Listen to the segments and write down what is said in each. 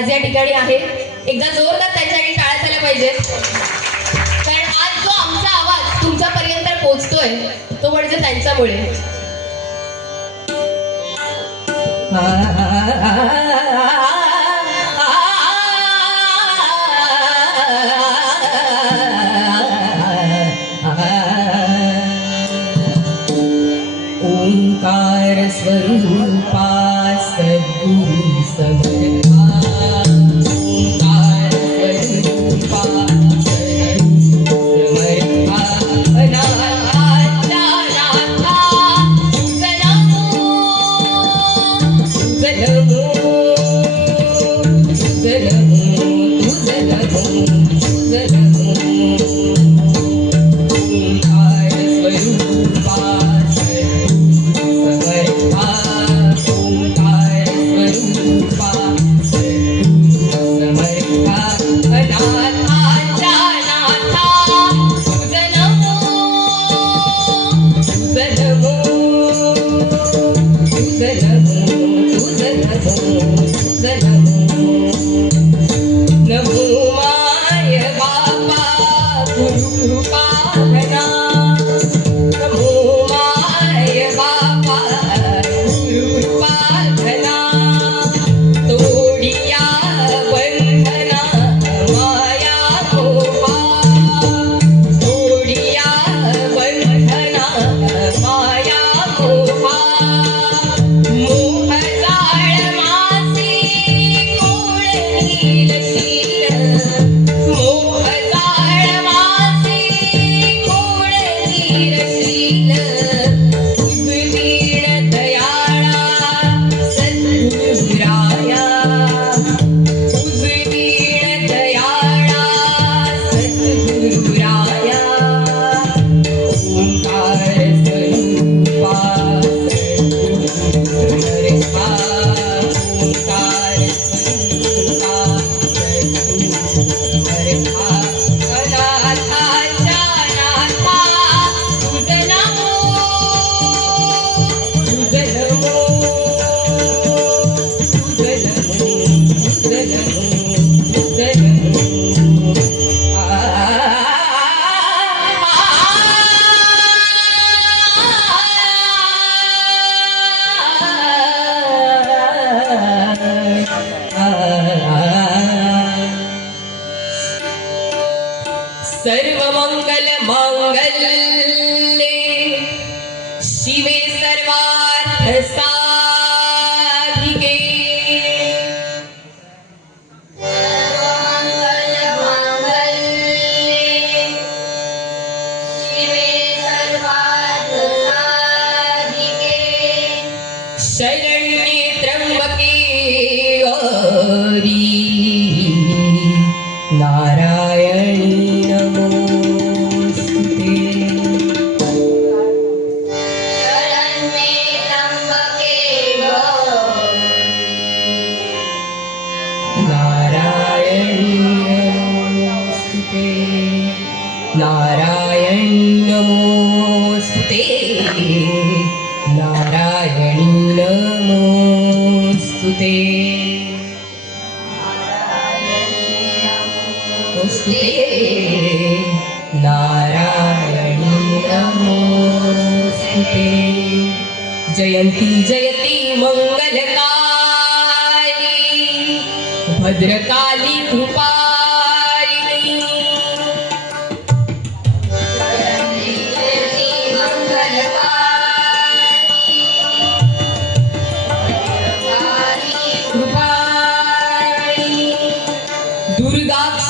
आज या ठिकाणी आहे एकदा जोरदार त्यांच्यासाठी टाळ्या झाल्या पाहिजेत कारण आज जो आमचा आवाज तुमच्यापर्यंत पोहोचतोय तो म्हणजे त्यांच्यामुळे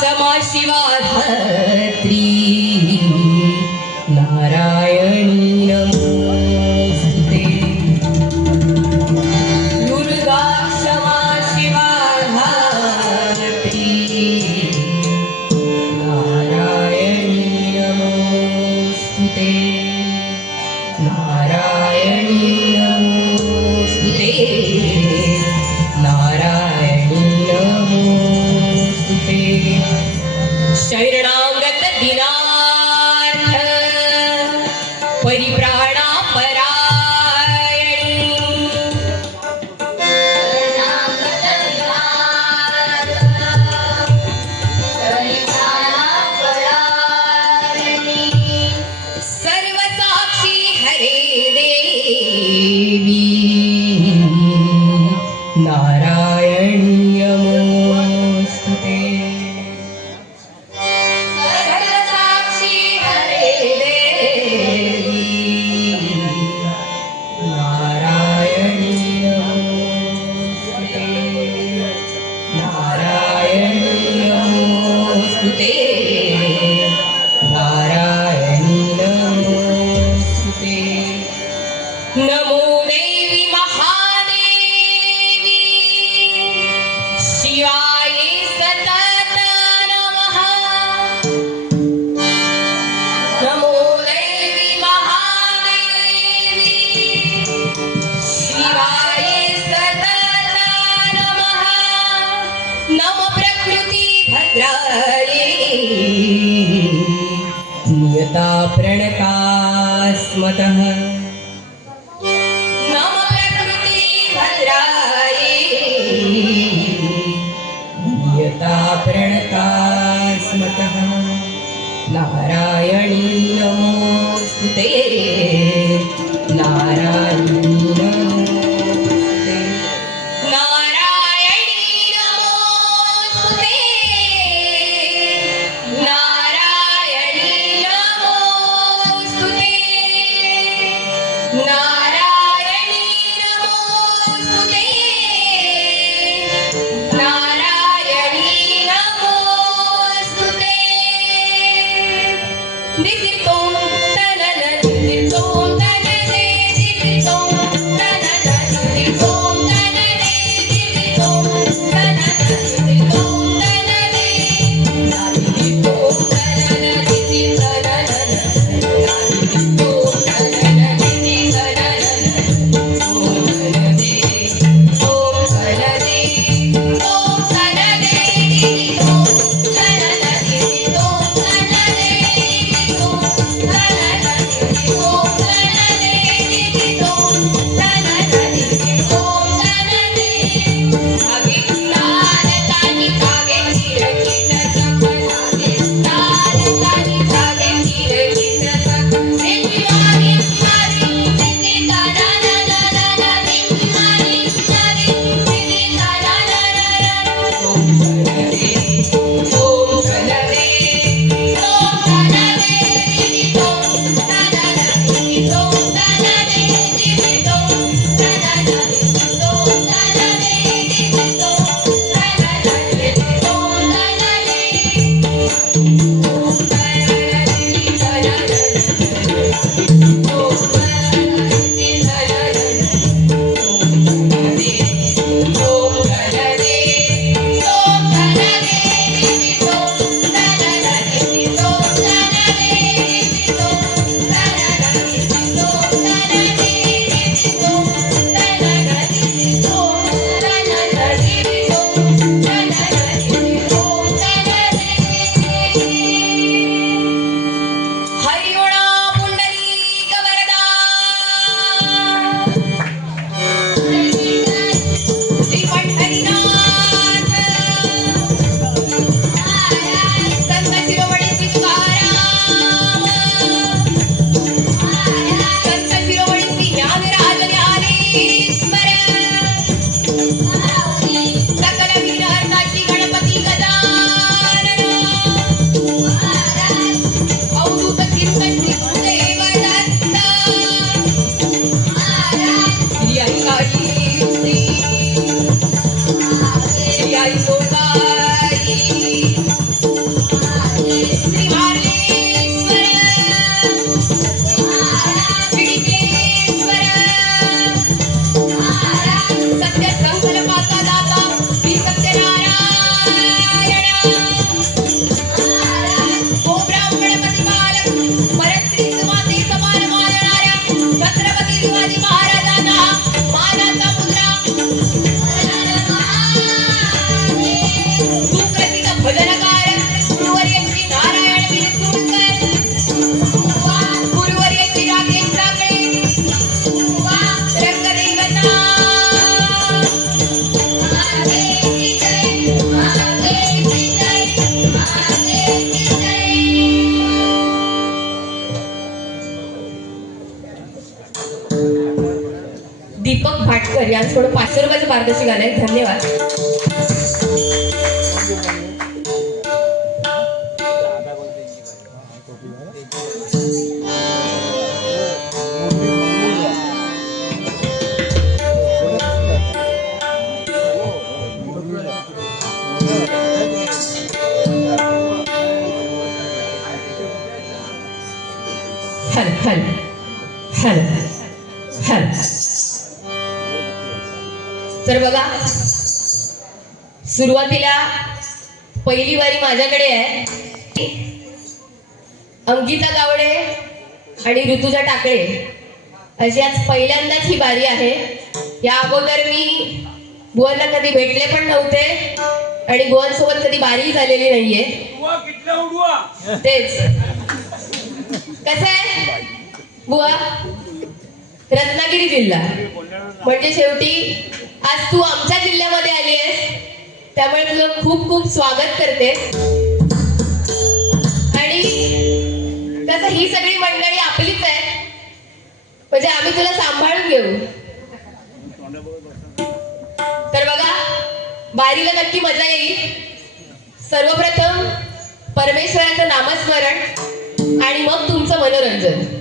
दुर्गा क्षमा शिवा धात्री പരിപ്രായ तेरे दीपक भाटकर यांच्याकडून पाचशे रुपयाचं पारदर्शिक आलंय धन्यवाद. सुरुवातीला पहिली वारी माझ्याकडे आहे. अंकिता गावडे आणि ऋतुजा टाकळे. अशी आज पहिल्यांदाच ही बारी आहे. या अगोदर मी बुवांना कधी भेटले पण नव्हते आणि बुवांसोबत कधी बारी झालेली नाहीये. तेच. कसं आहे? बुवा रत्नागिरी जिल्हा. म्हणजे शेवटी आज तू आमच्या जिल्ह्यामध्ये आली आहेस. त्यामुळे तुझं खूप खूप स्वागत करते. आणि कसं ही सगळी मंडळी आपलीच आहे म्हणजे आम्ही तुला सांभाळून घेऊ. तर बघा बारीला नक्की मजा येईल. सर्वप्रथम परमेश्वराचं नामस्मरण आणि मग तुमचं मनोरंजन.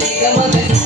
Come on,